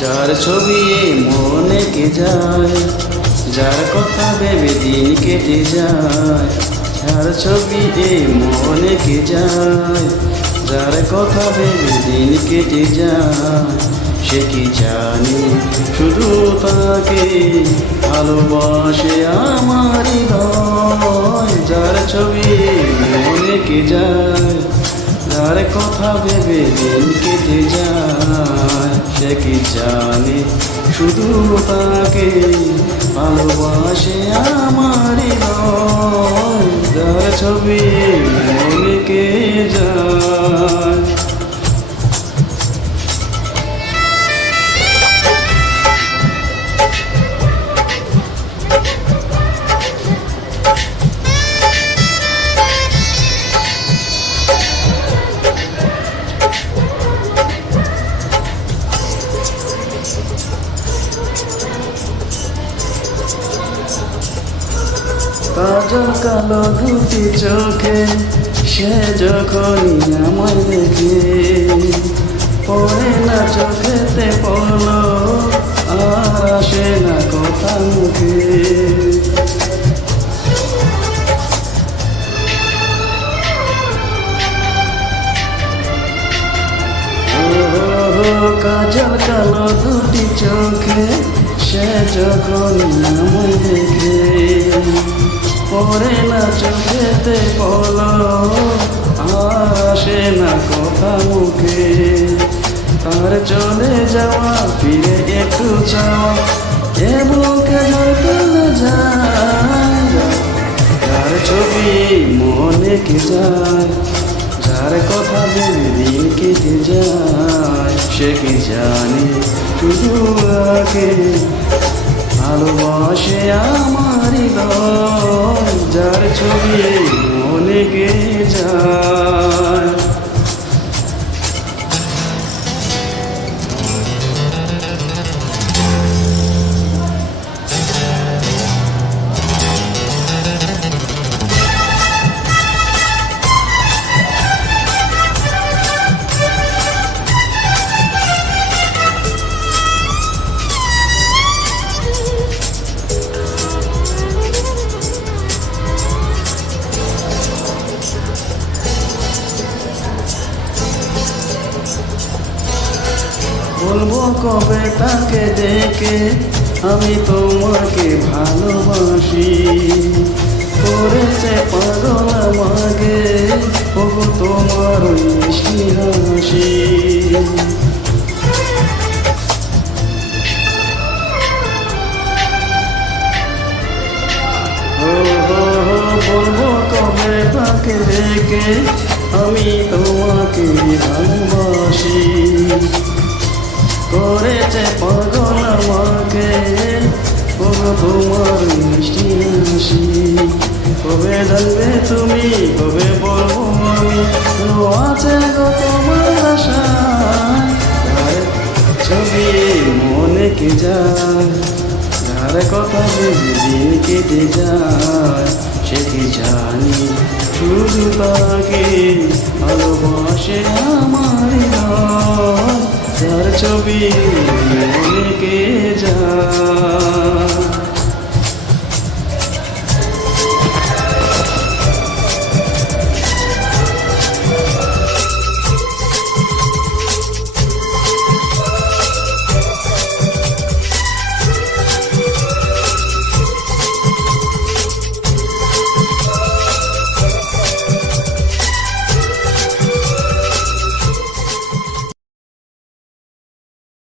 যার ছবি মনে কে যায়, যার কথা ভেবে দিন কেটে যায়। যার ছবি মনে কে যায়, যার কথা ভেবে দিন কেটে যায়। সে কি জানে শুধু তাকে ভালোবাসে আমার হৃদয়। যার ছবি মনে কে যায়, যার কথা ভেবে দিন কেটে যায়। সে কি জানে শুধু তাকে ভালোবাসে আমার হৃদয়। যার ছবি মনে কে যায়। কাজল কালো দুটি চোখে সে যখনই আমায় দেখে, পড়ে না চোখেতে পড়লো আর আসে না কথা মুখে। কাজল কালো দুটি চোখে সে যখনই আমায় দেখে, পড়ে না চোখেতে পড়লো আসে না কথা মুখে। তার চলে যাওয়া ফিরে একটু চাওয়া এ বুকে চলে যায়। যার ছবি মনে কে যায়, যার কথা ভেবে দিন কেটে যায়। সে কি জানে শুধু আগে ভালোবাসে আমার হৃদয়। যার ছবি মনে কে যায়। বলবো কবে তাকে ডেকে আমি তোমাকে ভালোবাসি, করেছে পাগল আমাকে ওগো তোমার ওই মিষ্টি হাসি। বলবো কবে তাকে ডেকে আমি তোমাকে ভালোবাসি, করেছে পাগল আমাকে ওগো তোমার মিষ্টি হাসি। কবে জানবে তুমি, কবে বলবো আমি, আছে গো তোমার আশায়। ছবি মনে কে যায়, যার কথা ভেবে দিন কেটে যায়। সে কি জানি শুধু তাকে ভালোবাসে আমার হৃদয়। যার ছবি মনে কে যায়।